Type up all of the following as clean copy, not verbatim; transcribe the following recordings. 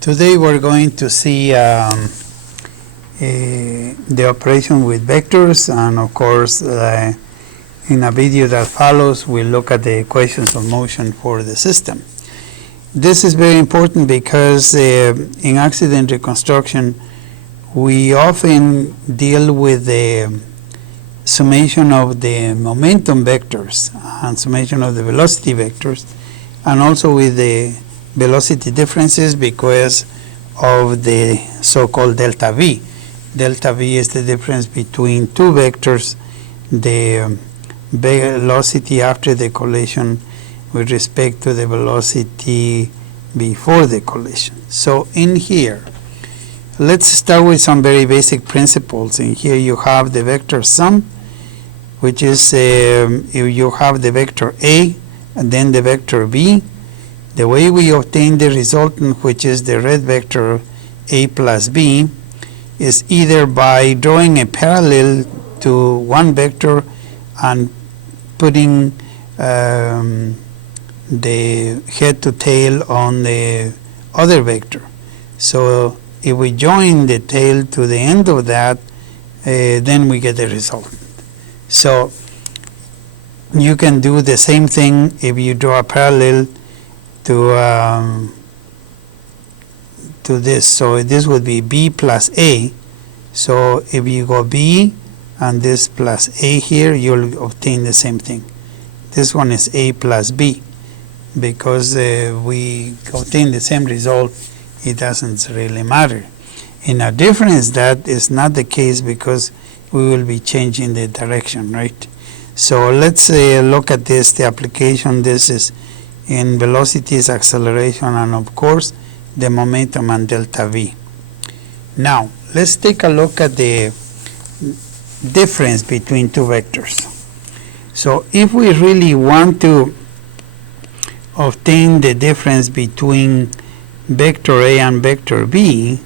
Today we're going to see the operation with vectors, and of course in a video that follows we'll look at the equations of motion for the system. This is very important because in accident reconstruction we often deal with the summation of the momentum vectors and summation of the velocity vectors, and also with the velocity differences because of the so-called delta V. Delta V is the difference between two vectors, the velocity after the collision with respect to the velocity before the collision. So in here, let's start with some very basic principles. In here you have the vector sum, which is you have the vector A and then the vector B. The way we obtain the resultant, which is the red vector A plus B, is either by drawing a parallel to one vector and putting the head to tail on the other vector. So if we join the tail to the end of that, then we get the resultant. So you can do the same thing if you draw a parallel to this. So this would be B plus A. So if you go B and this plus A here, you'll obtain the same thing. This one is A plus B. Because we obtain the same result, it doesn't really matter. In a difference, that is not the case because we will be changing the direction, right? So let's look at this, the application. This is in velocities, acceleration, and of course the momentum and delta V. Now let's take a look at the difference between two vectors. So if we really want to obtain the difference between vector A and vector B,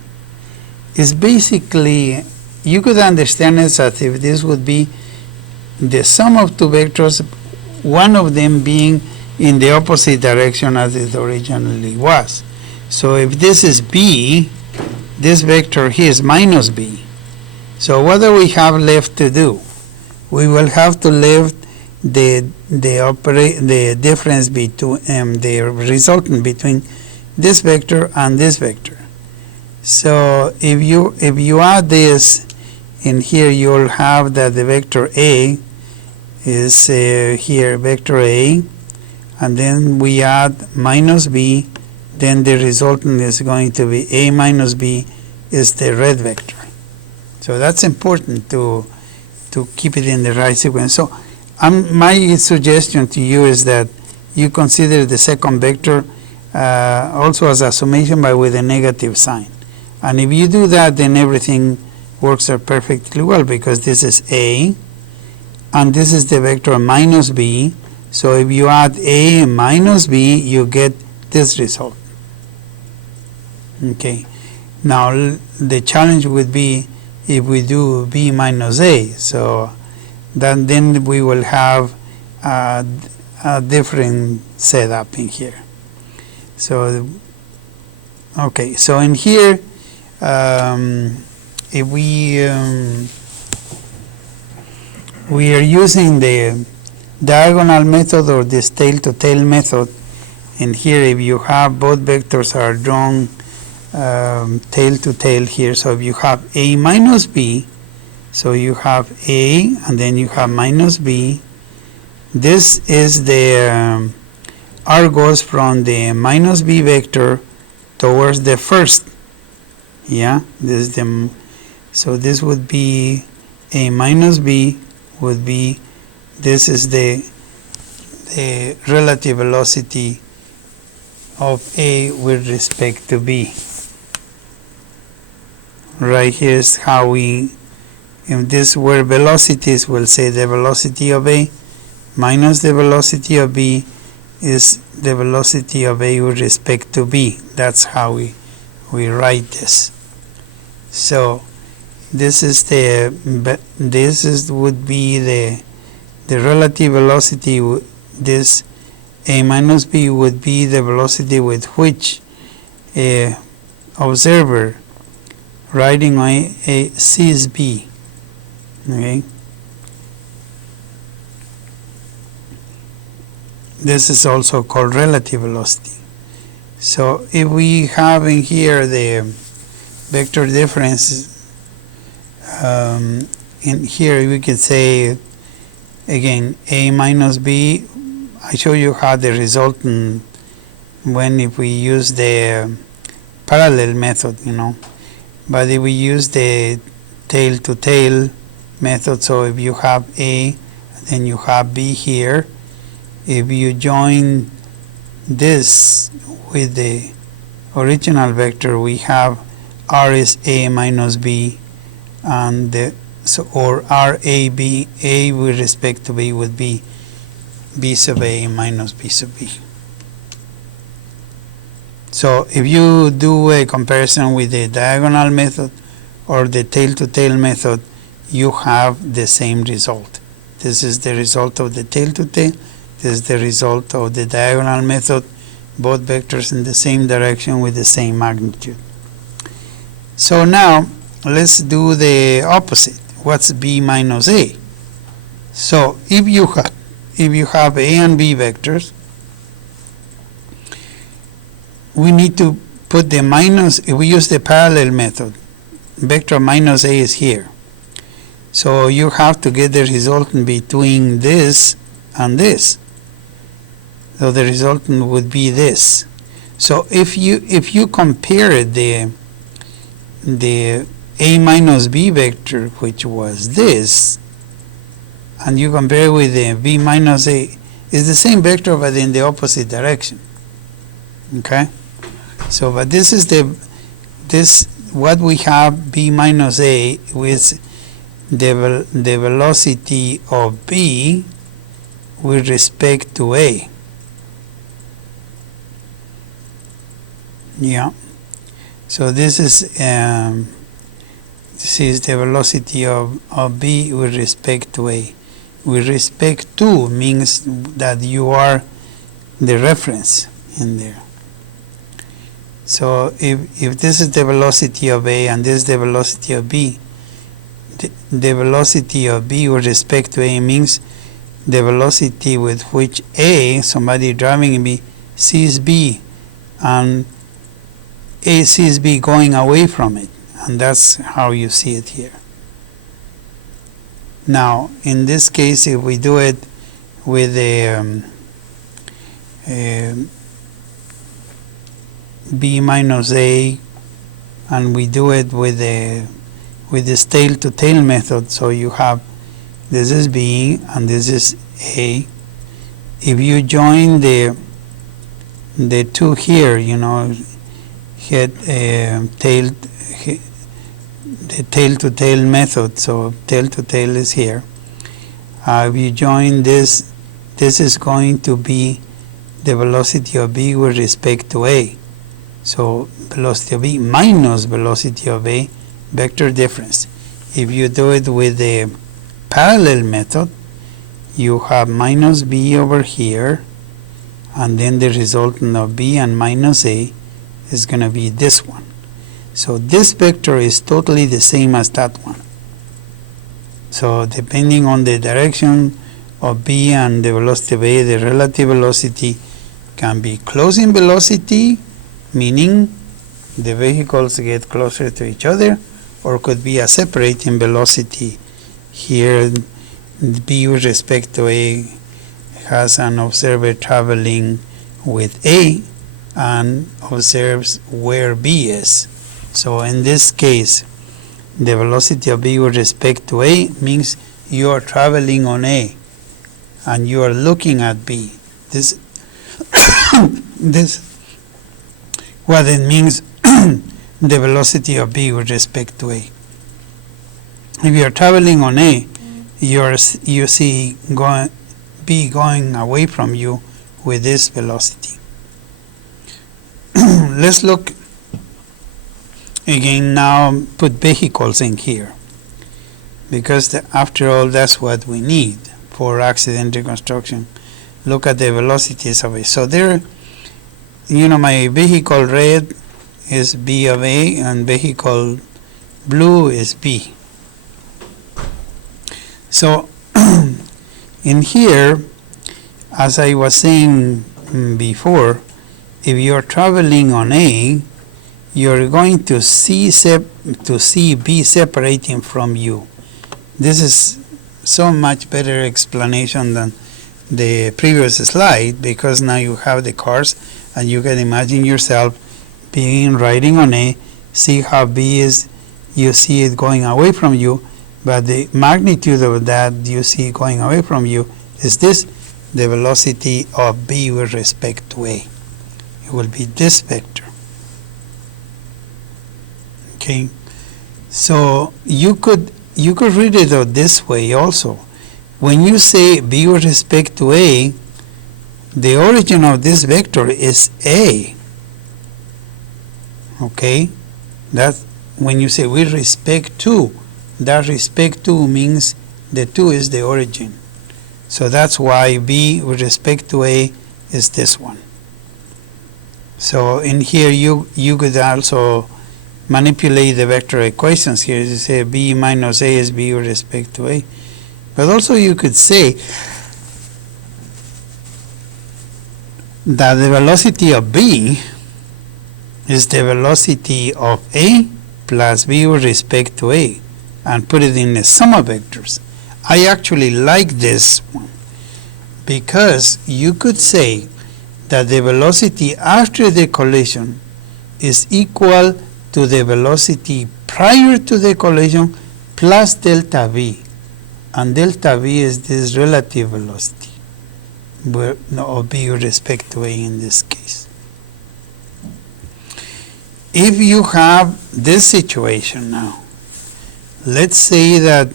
is basically, you could understand it as if this would be the sum of two vectors, one of them being in the opposite direction as it originally was. So if this is B, this vector here is minus B. So what do we have left to do? We will have to lift the difference between the resultant between this vector and this vector. So if you add this in here, you'll have that the vector A is here, vector A, and then we add minus B, then the resultant is going to be A minus B is the red vector. So that's important to keep it in the right sequence. So my suggestion to you is that you consider the second vector also as a summation but with a negative sign. And if you do that, then everything works out perfectly well, because this is A and this is the vector minus B. So if you add A minus B, you get this result. Okay. Now the challenge would be if we do B minus A. So then we will have a different setup in here. So okay, so in here if we are using the diagonal method or this tail to tail method, and here if you have both vectors are drawn tail to tail here, so if you have A minus B, so you have A and then you have minus B. This is the R goes from the minus B vector towards the first. Yeah, this is the, so this would be A minus B would be, this is the relative velocity of A with respect to B. Right here is how we, if this were velocities, we'll say the velocity of A minus the velocity of B is the velocity of A with respect to B. That's how we write this. So this is would be the relative velocity. This A minus B would be the velocity with which observer riding on a CSB, okay? This is also called relative velocity. So if we have in here the vector difference, in here we could say again A minus B. I show you how the resultant when if we use the parallel method, you know, but if we use the tail to tail method, so if you have A then you have B here, if you join this with the original vector, we have R is A minus B, and or R A B, A with respect to B would be B sub A minus B sub B. So if you do a comparison with the diagonal method or the tail to tail method, you have the same result. This is the result of the tail to tail. This is the result of the diagonal method, both vectors in the same direction with the same magnitude. So now let's do the opposite. What's B minus A? So if you have A and B vectors, we need to put the minus. If we use the parallel method, vector minus A is here. So you have to get the resultant between this and this. So the resultant would be this. So if you compare the A minus B vector, which was this, and you compare with the B minus A, it's the same vector but in the opposite direction. Okay? So but this is what we have, B minus A with the velocity of B with respect to A. Yeah, so this is the velocity of B with respect to A. With respect to means that you are the reference in there. So if this is the velocity of A and this is the velocity of B, the velocity of B with respect to A means the velocity with which A, somebody driving B, sees B, and A sees B going away from it, and that's how you see it here. Now, in this case, if we do it with a B minus A, and we do it with this tail to tail method, so you have this is B and this is A. If you join the two here, you know, the tail to tail method, so tail to tail is here. If you join this is going to be the velocity of B with respect to A. So velocity of B minus velocity of A, vector difference. If you do it with the parallel method, you have minus B over here, and then the resultant of B and minus A is going to be this one. So this vector is totally the same as that one. So depending on the direction of B and the velocity of A, the relative velocity can be closing velocity, meaning the vehicles get closer to each other, or could be a separating velocity. Here B with respect to A has an observer traveling with A and observes where B is. So in this case, the velocity of B with respect to A means you are traveling on A and you are looking at B. This what it means, the velocity of B with respect to A. If you are traveling on A, you see B going away from you with this velocity. Let's look again now, put vehicles in here, because after all that's what we need for accident reconstruction. Look at the velocities of it. So there, you know, my vehicle red is B of A, and vehicle blue is B. So in here, as I was saying before, if you're traveling on A, you're going to see B separating from you. This is so much better explanation than the previous slide, because now you have the cars and you can imagine yourself being riding on A, see how B is, you see it going away from you, but the magnitude of that you see going away from you is this, the velocity of B with respect to A. It will be this vector. Okay, so you could read it out this way also. When you say B with respect to A, the origin of this vector is A. Okay, that's when you say with respect to, that respect to means the 2 is the origin. So that's why B with respect to A is this one. So in here you could also manipulate the vector equations here. You say B minus A is B with respect to A. But also you could say that the velocity of B is the velocity of A plus B with respect to A, and put it in the sum of vectors. I actually like this one because you could say that the velocity after the collision is equal to the velocity prior to the collision plus delta V, and delta V is this relative velocity of B with respect to A in this case. If you have this situation now, let's say that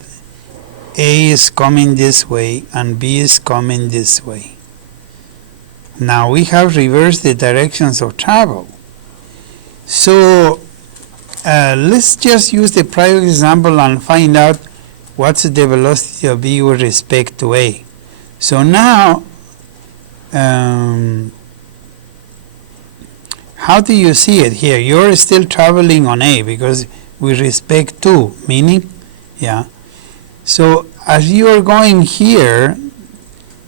A is coming this way and B is coming this way. Now we have reversed the directions of travel. So let's just use the prior example and find out what's the velocity of B with respect to A. So now, how do you see it here? You're still traveling on A because with respect to, meaning, yeah. So as you are going here,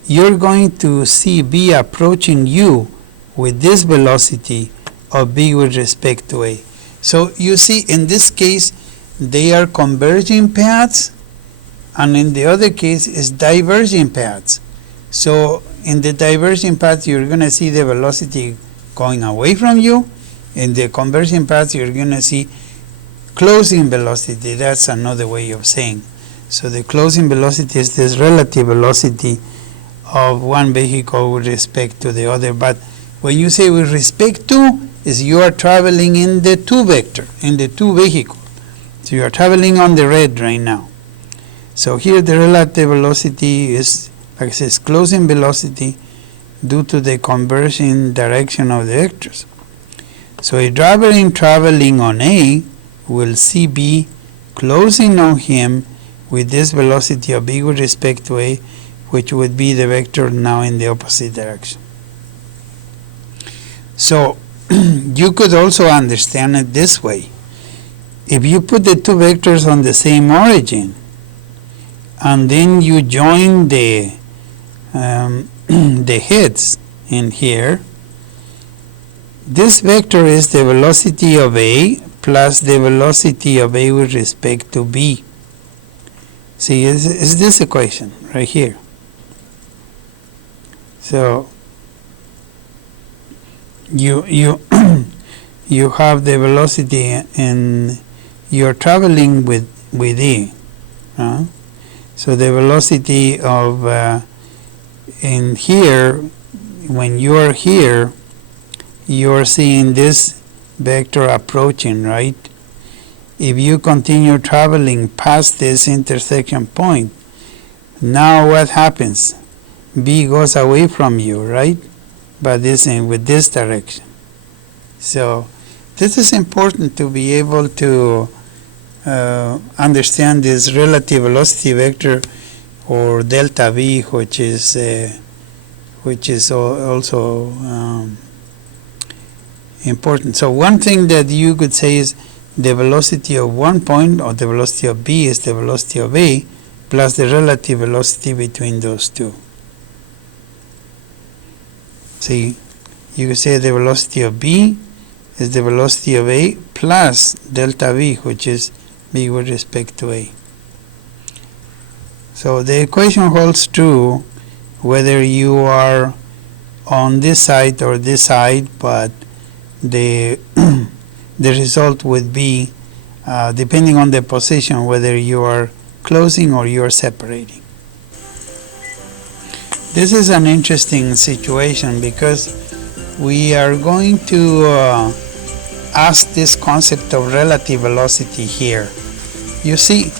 you're going to see B approaching you with this velocity of B with respect to A. So you see, in this case, they are converging paths, and in the other case is diverging paths. So in the diverging path, you're going to see the velocity going away from you. In the converging path, you're going to see closing velocity. That's another way of saying. So the closing velocity is this relative velocity of one vehicle with respect to the other. But when you say with respect to, is you are traveling in the 2 vector, in the 2 vehicle. So you are traveling on the red right now. So here the relative velocity is, like I said, closing velocity due to the converging direction of the vectors. So a driver traveling on A will see B closing on him with this velocity of B with respect to A, which would be the vector now in the opposite direction. So you could also understand it this way. If you put the 2 vectors on the same origin, and then you join the heads in here, this vector is the velocity of A plus the velocity of A with respect to B. See, is this equation right here. So you you have the velocity and you're traveling with E. So the velocity of in here, when you're here, you're seeing this vector approaching, right? If you continue traveling past this intersection point, now what happens? B goes away from you, right? But this with this direction. So this is important to be able to understand this relative velocity vector, or delta V, which is also important. So one thing that you could say is the velocity of one point, or the velocity of B, is the velocity of A plus the relative velocity between those two. See, you could say the velocity of B is the velocity of A plus delta V, which is B with respect to A. So the equation holds true whether you are on this side or this side, but the the result would be depending on the position, whether you are closing or you are separating. This is an interesting situation because we are going to ask this concept of relative velocity here. You see,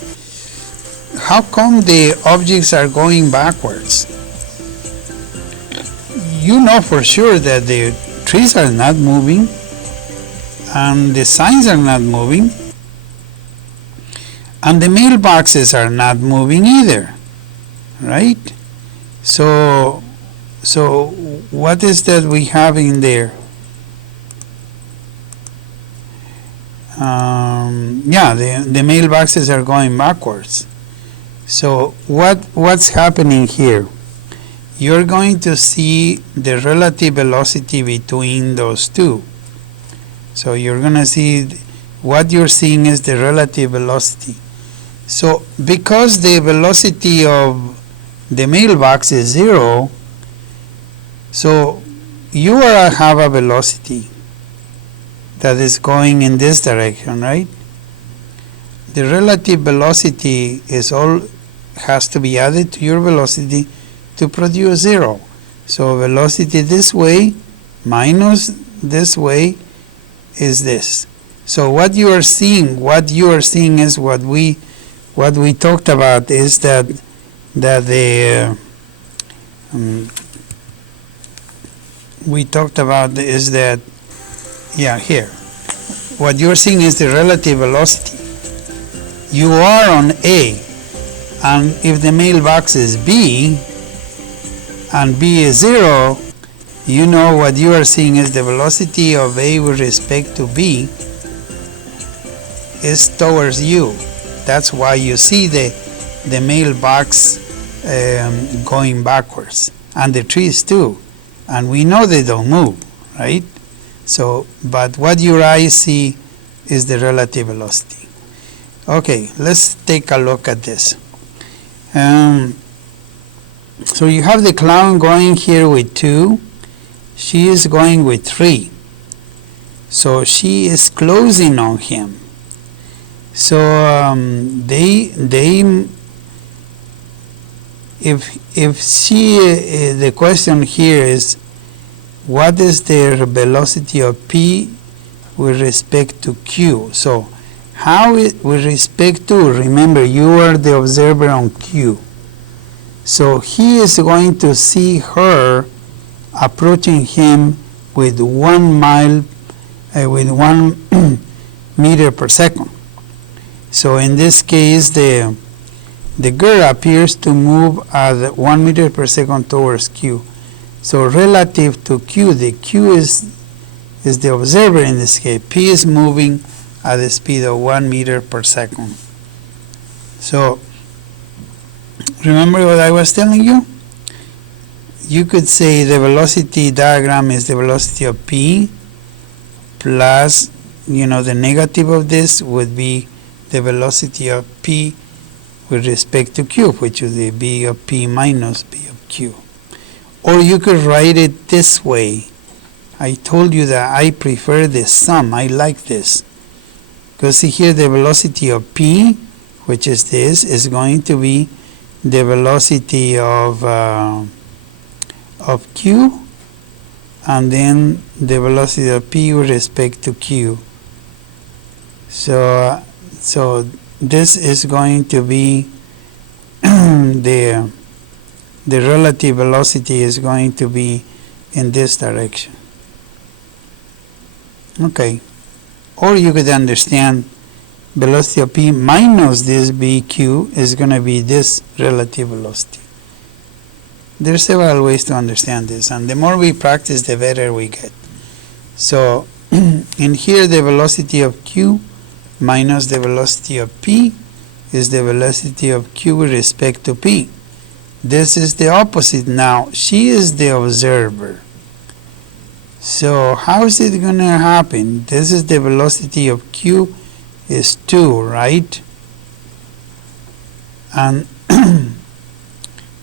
how come the objects are going backwards? You know for sure that the trees are not moving and the signs are not moving and the mailboxes are not moving either, right? So what is that we have in there? Yeah, the mailboxes are going backwards. So what's happening here? You're going to see the relative velocity between those two. So you're going to see what you're seeing is the relative velocity. So because the velocity of the mailbox is 0, so you have a velocity that is going in this direction, right? The relative velocity has to be added to your velocity to produce 0. So velocity this way minus this way is this. So what you are seeing is what we talked about, is that here what you're seeing is the relative velocity. You are on A, and if the mailbox is B and B is 0, you know what you are seeing is the velocity of A with respect to B is towards you. That's why you see the mailbox going backwards, and the trees too, and we know they don't move, right? So, but what your eyes see is the relative velocity. Okay, let's take a look at this. So you have the clown going here with 2. She is going with 3. So she is closing on him. So the question here is, what is the velocity of P with respect to Q? So how with respect to, remember you are the observer on Q. So he is going to see her approaching him with 1 meter per second. So in this case, the girl appears to move at 1 meter per second towards Q. So relative to Q, the Q is the observer in this case. P is moving at the speed of 1 meter per second. So remember what I was telling you? You could say the velocity diagram is the velocity of P plus, the negative of this would be the velocity of P with respect to Q, which is the B of P minus B of Q. Or you could write it this way. I told you that I prefer the sum. I like this. Because see here, the velocity of P, which is this, is going to be the velocity of Q, and then the velocity of P with respect to Q. So this is going to be the relative velocity is going to be in this direction. Okay. Or you could understand velocity of P minus this BQ is going to be this relative velocity. There are several ways to understand this, and the more we practice, the better we get. So in here the velocity of q minus the velocity of p is the velocity of q with respect to p. This is the opposite now. She is the observer. So how is it going to happen? This is the velocity of q is 2, right? And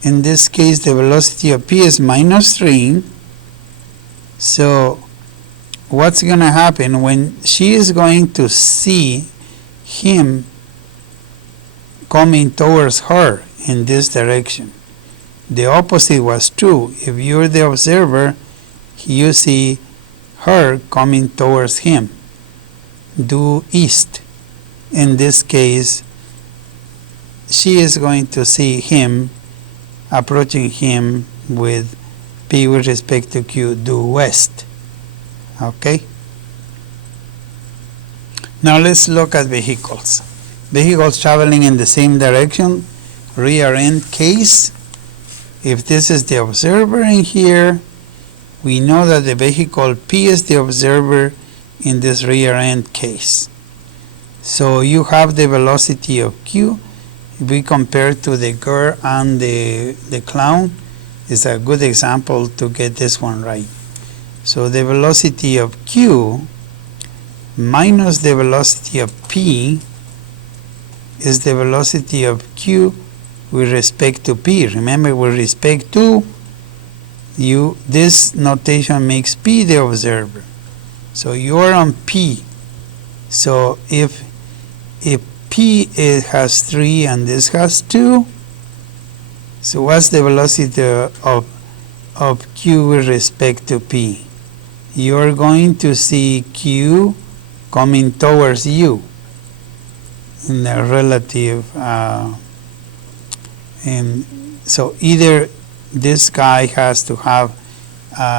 in this case the velocity of p is minus 3. So what's going to happen when she is going to see him coming towards her in this direction? The opposite was true. If you're the observer, you see her coming towards him, due east. In this case, she is going to see him approaching him with p with respect to q due west. Okay? Now let's look at vehicles. Vehicles traveling in the same direction, rear end case. If this is the observer in here, we know that the vehicle P is the observer in this rear end case. So you have the velocity of Q. If we compare to the girl and the clown, is a good example to get this one right. So the velocity of Q minus the velocity of P is the velocity of Q with respect to P. Remember, with respect to you, this notation makes P the observer. So you're on P. So if P has 3 and this has 2, so what's the velocity of Q with respect to P? You're going to see Q coming towards you in the relative and so either this guy has to have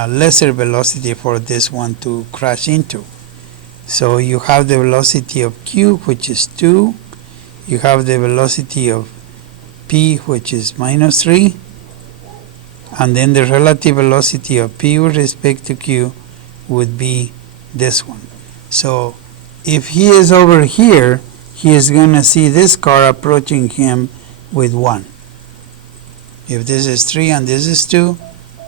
lesser velocity for this one to crash into. So you have the velocity of Q, which is 2. You have the velocity of P, which is minus 3. And then the relative velocity of P with respect to Q would be this one. So if he is over here, he is going to see this car approaching him with 1. If this is 3 and this is 2,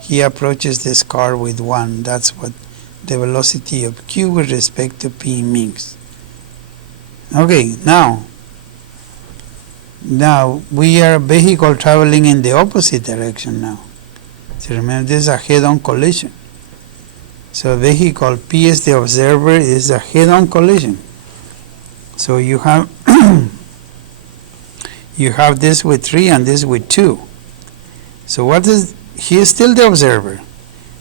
he approaches this car with 1. That's what the velocity of Q with respect to P means. Okay, now we are a vehicle traveling in the opposite direction now. So remember, this is a head-on collision. So vehicle P is the observer, is a head-on collision. So you have you have this with 3 and this with 2. So what is, he is still the observer.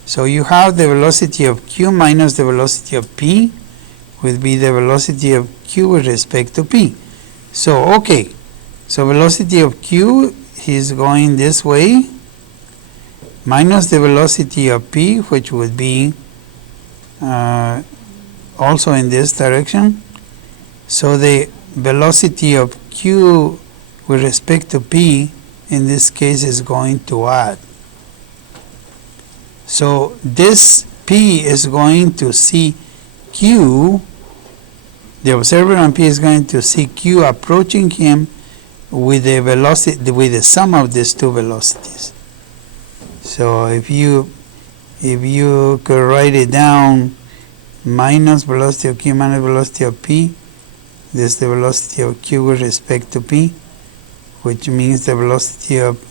So you have the velocity of Q minus the velocity of P would be the velocity of Q with respect to P. So okay, so velocity of Q is going this way minus the velocity of P, which would be also in this direction. So the velocity of Q with respect to P in this case is going to add. So this P is going to see Q, the observer on P is going to see Q approaching him with the velocity, with the sum of these two velocities. So if you could write it down, minus velocity of Q minus velocity of P, this is the velocity of Q with respect to P, which means the velocity of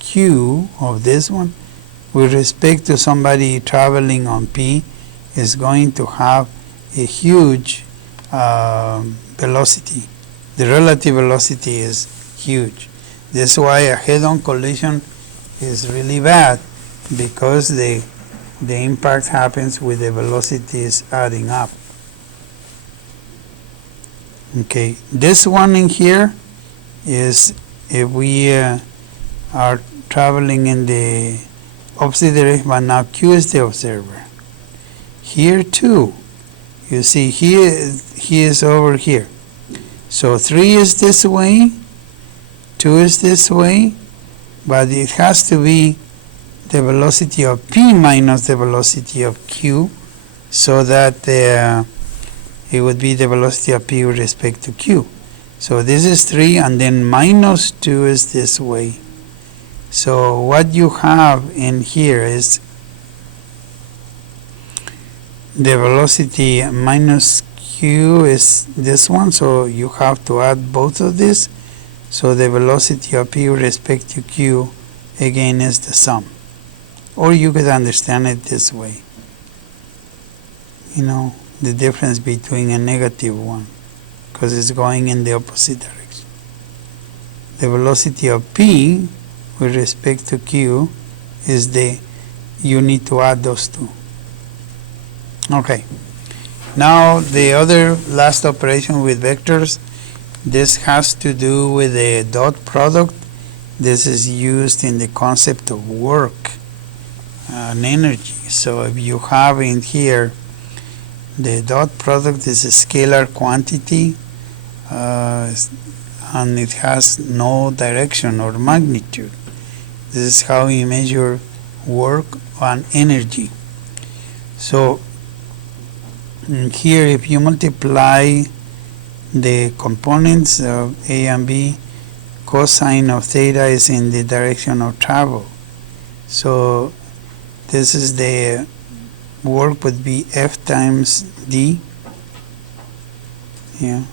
Q of this one with respect to somebody traveling on P is going to have a huge velocity. The relative velocity is huge. This is why a head-on collision is really bad, because the impact happens with the velocities adding up. Okay, this one in here is if we are traveling in the opposite direction, but now Q is the observer. Here too, you see he is over here. So 3 is this way, 2 is this way, but it has to be the velocity of P minus the velocity of Q. so that it would be the velocity of P with respect to Q. So this is 3, and then minus 2 is this way. So what you have in here is the velocity minus Q is this one, so you have to add both of this. So the velocity of P with respect to Q again is the sum. Or you could understand it this way. You know, the difference between a negative one, because it's going in the opposite direction. The velocity of P with respect to Q is you need to add those two. Okay. Now the other last operation with vectors, this has to do with the dot product. This is used in the concept of work and energy. So if you have in here the dot product is a scalar quantity and it has no direction or magnitude. This is how we measure work and energy. So here if you multiply the components of A and B, cosine of theta is in the direction of travel. So this is the work would be F times D. Yeah.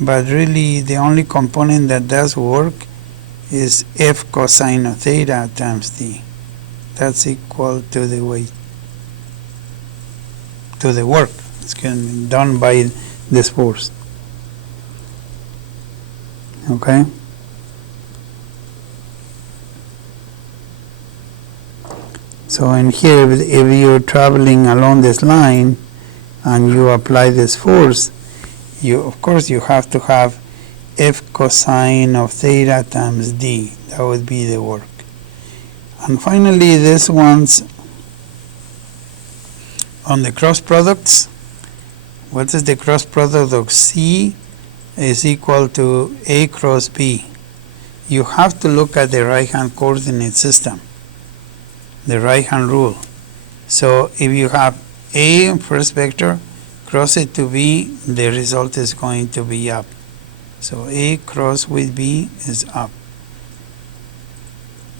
But really the only component that does work is F cosine of theta times D. That's equal to the weight, to the work. It's done by this force. Okay? So in here, if you're traveling along this line and you apply this force, of course you have to have F cosine of theta times D. That would be the work. And finally, this one's on the cross products. What is the cross product of C is equal to A cross B? You have to look at the right-hand coordinate system, the right-hand rule. So if you have A first vector, cross it to B, the result is going to be up. So A cross with B is up.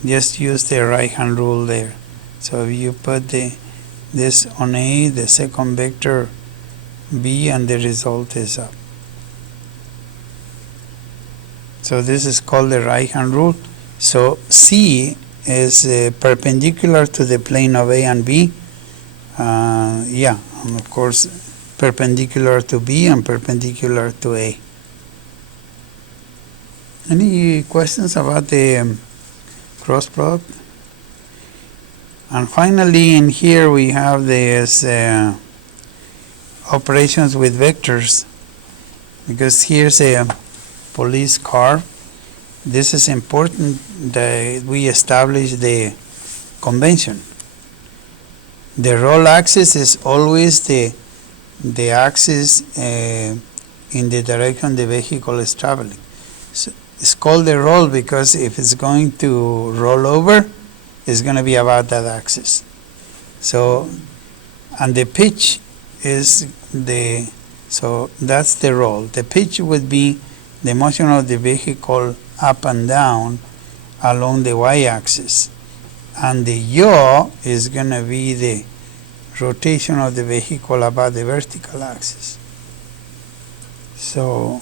Just use the right-hand rule there. So if you put this on A, the second vector B, and the result is up. So this is called the right-hand rule. So C is perpendicular to the plane of A and B. Yeah, and of course perpendicular to B and perpendicular to A. Any questions about the cross product? And finally, in here we have this operations with vectors, because here's a police car. This is important that we establish the convention. The roll axis is always the axis in the direction the vehicle is traveling. So it's called the roll because if it's going to roll over, it's going to be about that axis. So, and the pitch is so that's the roll. The pitch would be the motion of the vehicle up and down along the y-axis. And the yaw is going to be the rotation of the vehicle about the vertical axis. So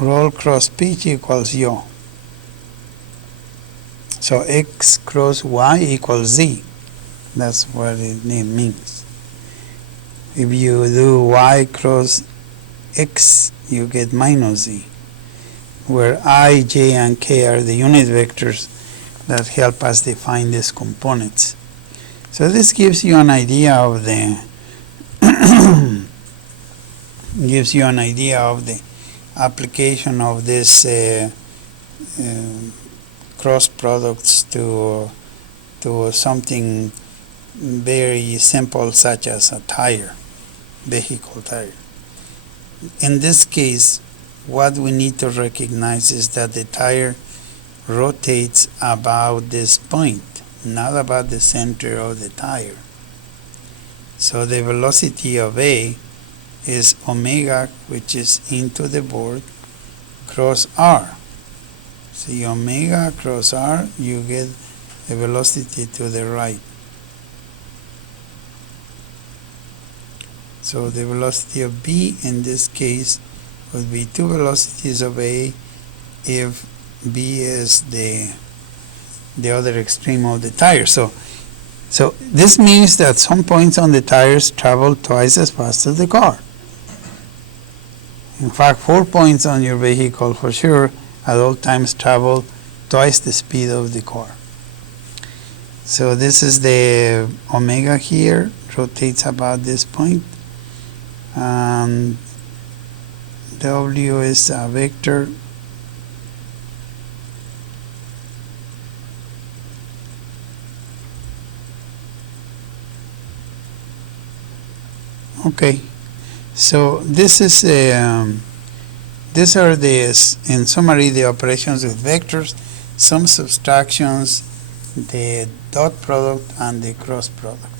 roll cross pitch equals yaw. So x cross y equals z. That's what it means. If you do y cross x, you get minus z, where I, j, and k are the unit vectors that help us define these components. So this gives you an idea of the application of this cross products to something very simple, such as a tire, vehicle tire. In this case, what we need to recognize is that the tire rotates about this point, not about the center of the tire. So the velocity of A is omega, which is into the board, cross R. See, omega cross R, you get a velocity to the right. So the velocity of B in this case would be two velocities of A if B is the other extreme of the tire. So this means that some points on the tires travel twice as fast as the car. In fact, 4 points on your vehicle for sure at all times travel twice the speed of the car. So this is the omega here, rotates about this point. W is a vector. Okay, so this is these are in summary the operations with vectors, some subtractions, the dot product and the cross product.